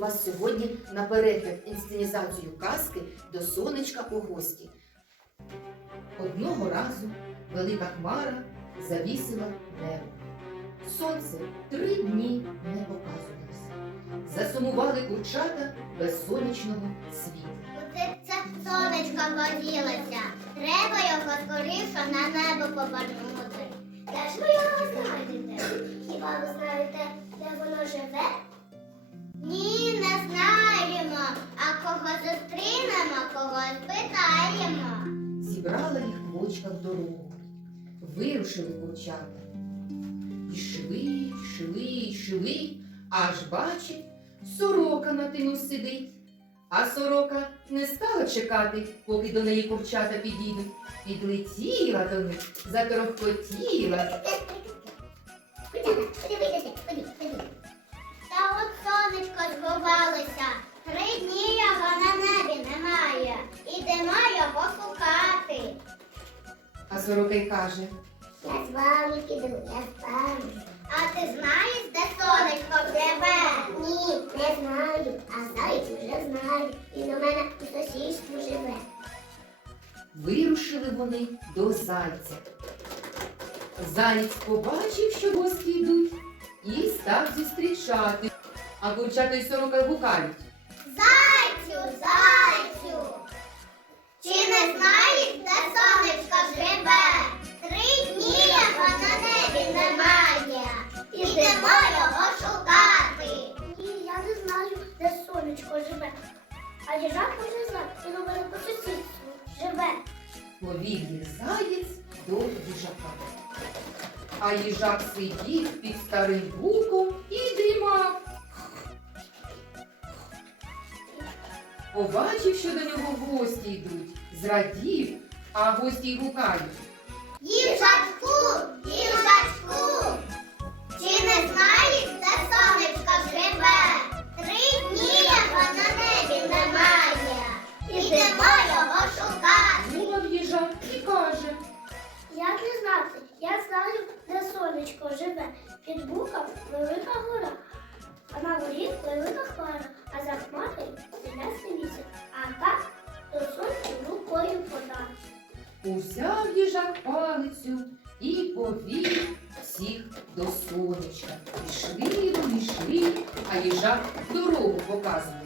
вас сьогодні на перегляд інсценізацію казки до сонечка у гості. Одного разу велика хмара завісила небо. Сонце три дні не показувалося. Засумували курчата без сонячного світла. Оце це сонечко поділося. Треба його скоріше на небо повернути. Кого. Зібрала їх квочка в дорогу. Вирушили курчата. Ішли, йшли, йшли, аж бачить, сорока на тину сидить. А сорока не стала чекати, поки до неї курчата підійдуть. Підлетіла до них, заторохкотіла. Та от сонечко згубалося. Три дні його на небі немає. Ідемо його шукати. А сорока й каже, Я з вами піду, я з вами. А ти знаєш, де сонечко живе? Ні, не знаю. А заєць вже знаю. Він у мене у сусідстві живе. вирушили вони до зайця. Заєць побачив, що гості йдуть, і став зустрічати. А курчата й сорока гукають. Зайцю, зайцю. Не знаєш, де сонечко живе? Три дні його на небі немає. Ідемо його шукати. Ні, я не знаю, де сонечко живе. А їжак може знати, він у мене по сусідству живе. Повів їх заєць до їжака. А їжак сидів під старим буком і дрімав. Побачив, що до нього гості йдуть, зрадів, а гості й гукають. Їжачку, їжак дорогу показує.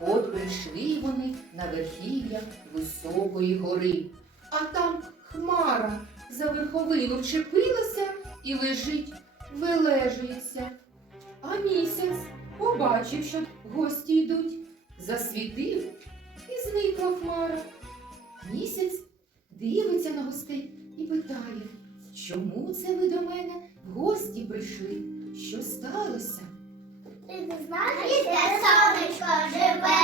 От прийшли вони на верхів'я високої гори, а там хмара за верховину вчепилася і лежить, вилежується. А місяць побачив, що гості йдуть, засвітив і зникла хмара. Місяць дивиться на гостей і питає, чому це ви до мене в гості прийшли? Що сталося? Ти не знаєш, де сонечко живе?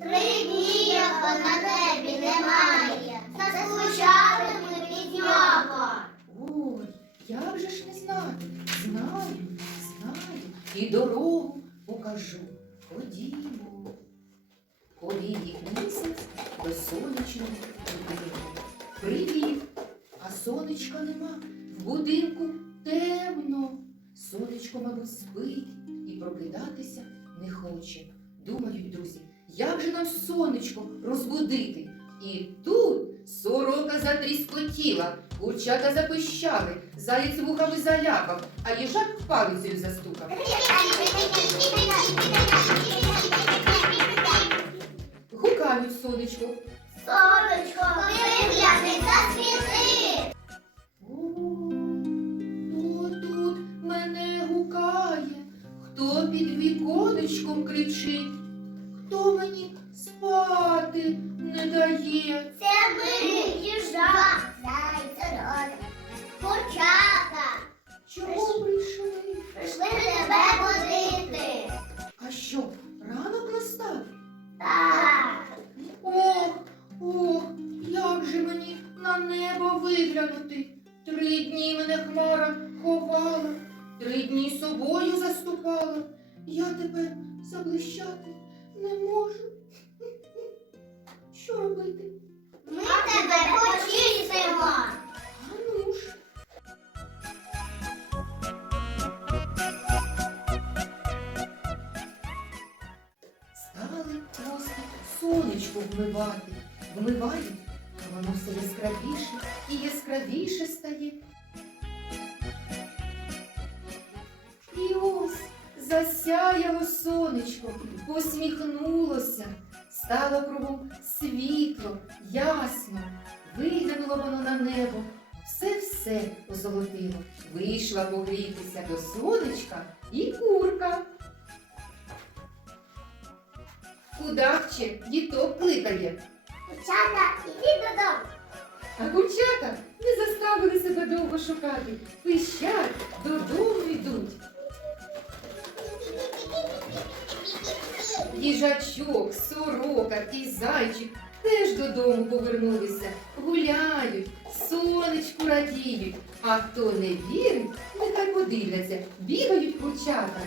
Три дні його на небі немає. Заскучали ми від нього. Ой, як же ж не знати? Знаю, знаю, і дорогу покажу. Ходімо. Повів їх місяць до сонячного будинку. Привів, а сонечка нема. В будинку темно. Сонечко, мабуть, спить прокидатися не хоче. Думають, друзі, як же нам сонечко розбудити? І тут сорока затріскотіла, курчата запищали, заєць вухами заляпав, а їжак палицею застукав. Гукають сонечко. Сонечко, вигляни, засвіти. Віконечком кричить? Хто мені спати не дає? Це ми, їжак, зайцерот, курчата. Чого прийшли? Прийшли тебе будити. А що, ранок настав? Так. Ох, ох, як же мені на небо виглянути? Три дні мене хмара ховала, три дні собою заступала. Я тебе заблищати не можу. Що робити? Ми тебе почистимо. А ну ж. сонечку вмивати. Вмивають, а воно все яскравіше і яскравіше стає. Засяяло сонечко, посміхнулося, стало кругом світло, ясно. Виглянуло воно на небо, все-все позолотило. Вийшла погрітися до сонечка і курка. Кудахче діток кликає, Дівчата, ідіть додому. а курчата не заставили себе довго шукати. Пищать, додому йдуть. Їжачок, сорока і зайчик теж додому повернулися, гуляють, сонечку радіють. А хто не вірить, нехай подивляться, бігають курчата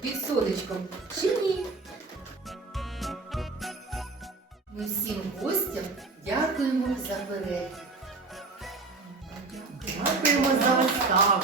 під сонечком чи ні. Ми всім гостям дякуємо за перегляд. Дякуємо за виставу.